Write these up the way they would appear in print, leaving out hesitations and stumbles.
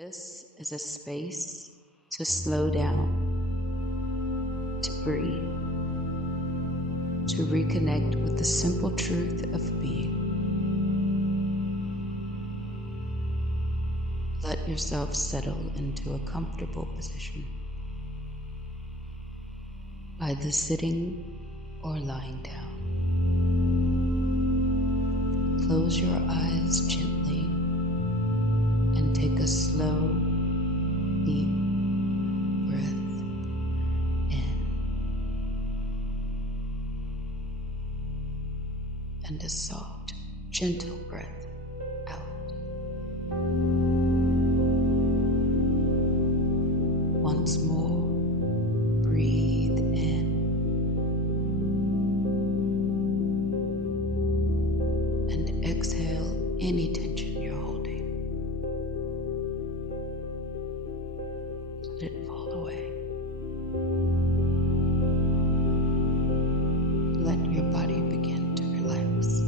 This is a space to slow down, to breathe, to reconnect with the simple truth of being. Let yourself settle into a comfortable position, either sitting or lying down. Close your eyes gently and take a slow, deep breath in and a soft, gentle breath out. Once more, breathe in and exhale any tension you're holding. Let it fall away. Let your body begin to relax.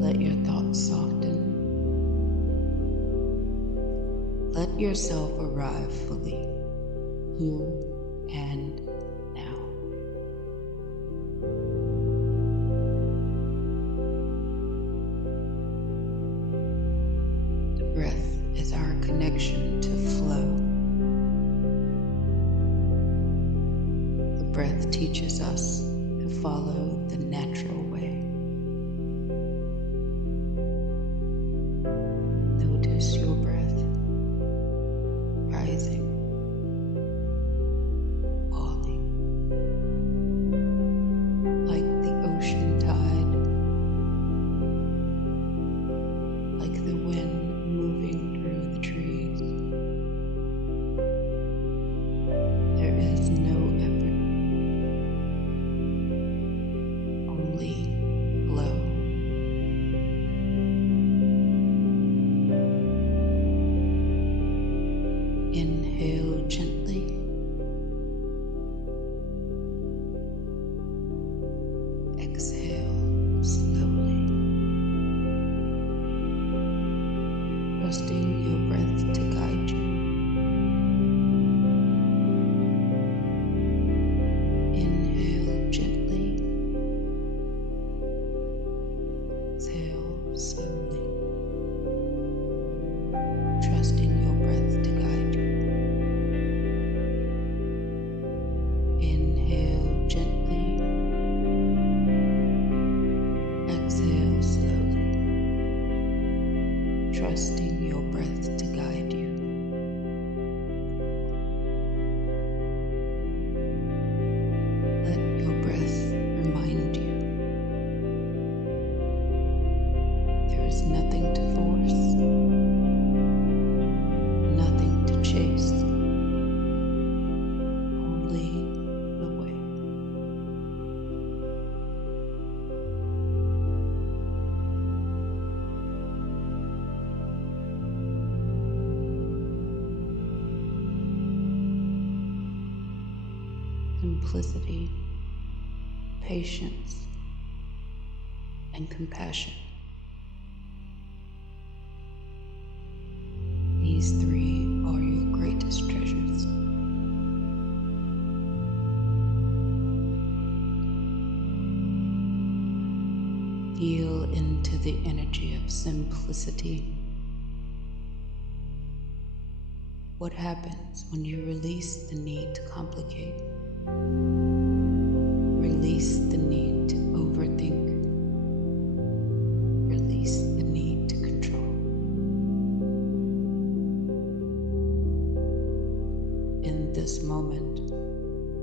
Let your thoughts soften. Let yourself arrive fully here and now. The breath is our connection to flow. The breath teaches us to follow the natural way. Notice your breath rising, falling, like the ocean tide, like the wind moving through the trees. There is no effort, only flow. Inhale gently. Exhale slowly. Trusting your breath to guide you. Inhale gently. Exhale slowly. Trusting your breath to guide you. Inhale gently. Exhale slowly. Trusting your breath to guide you. Let your breath remind you there is nothing to force, nothing to chase, only the way. Simplicity, patience, and compassion. These three are your greatest treasures. Feel into the energy of simplicity. What happens when you release the need to complicate? Release the need to overthink. Release the need to control. In this moment,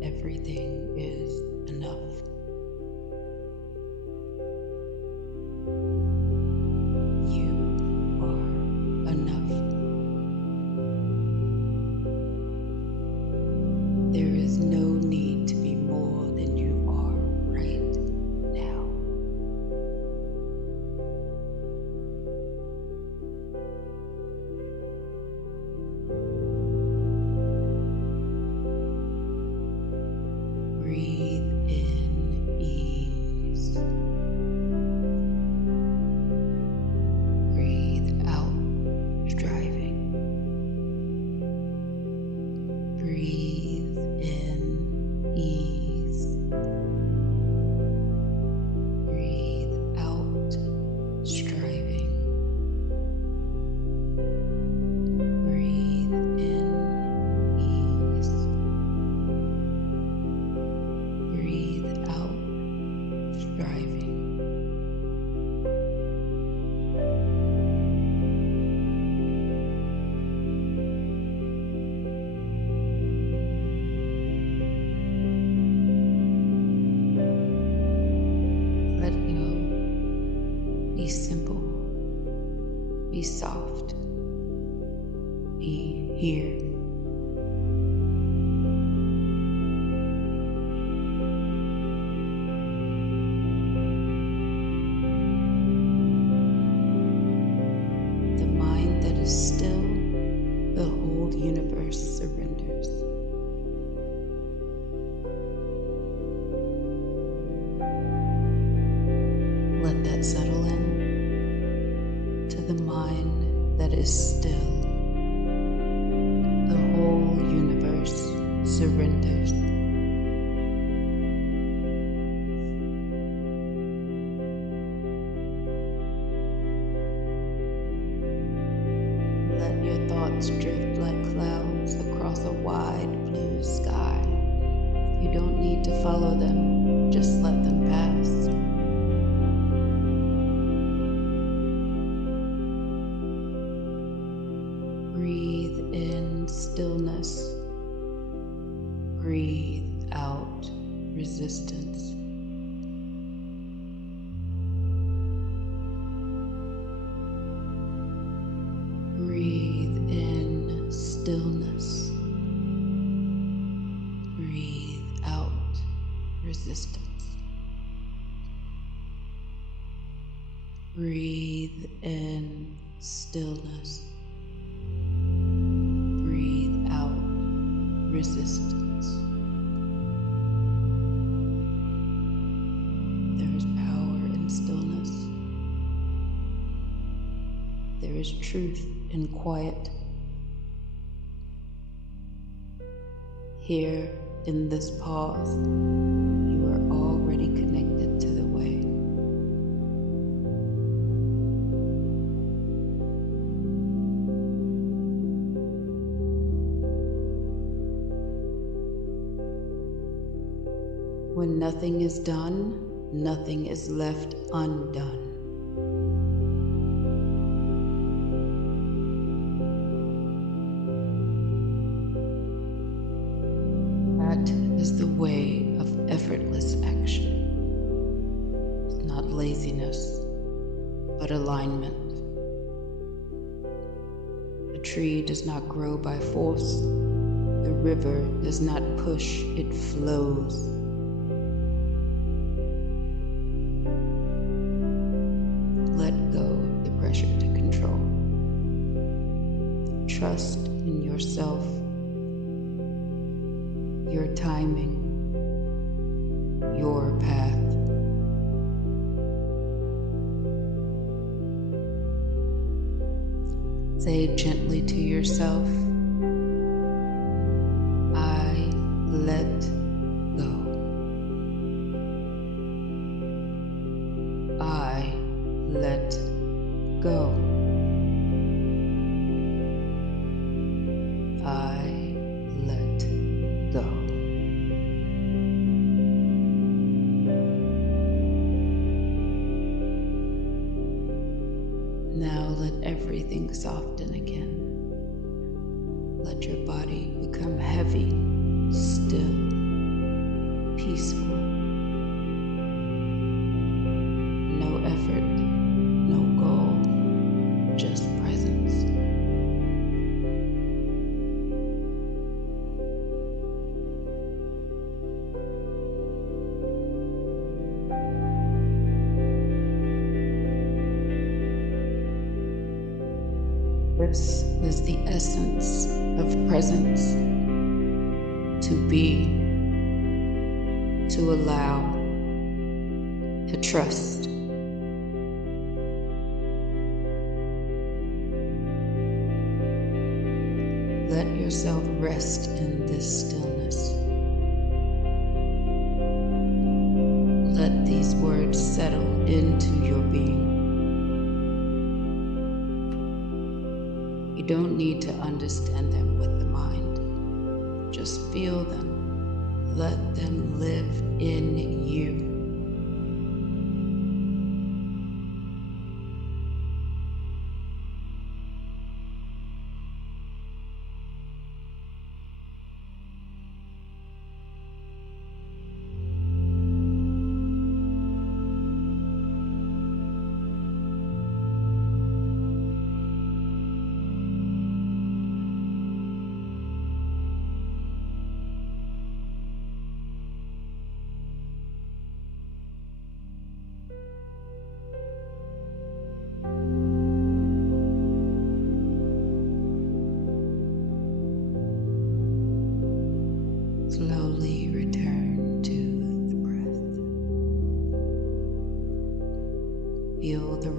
everything is enough. You are enough. There is no need to be more than you are right Be soft. Be here. The mind that is still, the whole universe surrenders. Let that settle in to the mind that is still. The whole universe surrenders. Let your thoughts drift like clouds across a wide blue sky. You don't need to follow them, just let them pass. Breathe in stillness. Breathe out resistance. Breathe in stillness. Breathe out resistance. Breathe in stillness. Breathe out resistance. There is power in stillness. There is truth in quiet. Here in this pause, you are already connected to the way. When nothing is done, nothing is left undone. That is the way of effortless action. It's not laziness, but alignment. The tree does not grow by force. The river does not push, it flows. Let go of the pressure to control. Trust in yourself, your timing, your path. Say gently to yourself, I let go. I let go. I let go. Now let everything soften again. Let your body become heavy, still, peaceful. No effort, no goal, just presence. This is the essence of presence. To be, to allow, to trust. Let yourself rest in this stillness. Let these words settle into your being. You don't need to understand them with the mind. Just feel them. Let them live in you.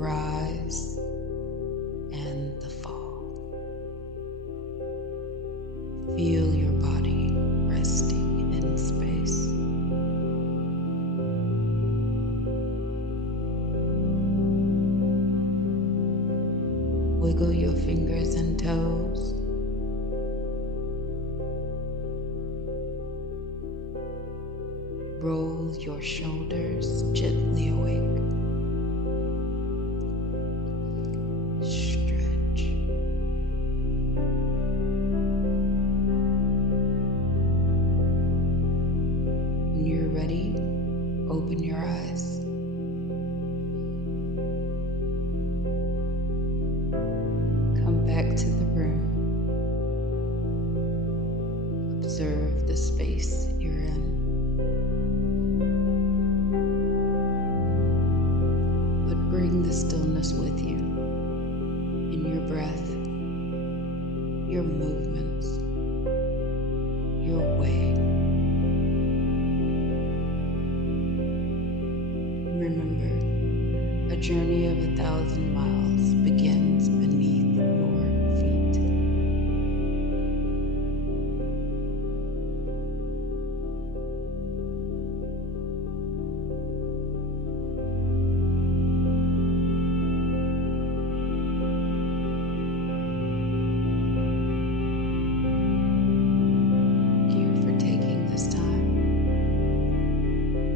rise and the fall. Feel your body resting in space. Wiggle your fingers and toes. Roll your shoulders gently awake. Stretch. When you're ready, open your eyes. Come back to the room. Observe the space you're in. Bring the stillness with you in your breath, your movements, your way. Remember, a journey of 1,000 miles begins beneath your feet.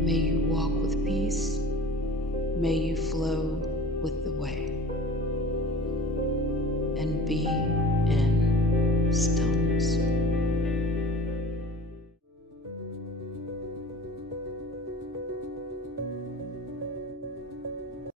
May you walk with peace. May you flow with the way. And be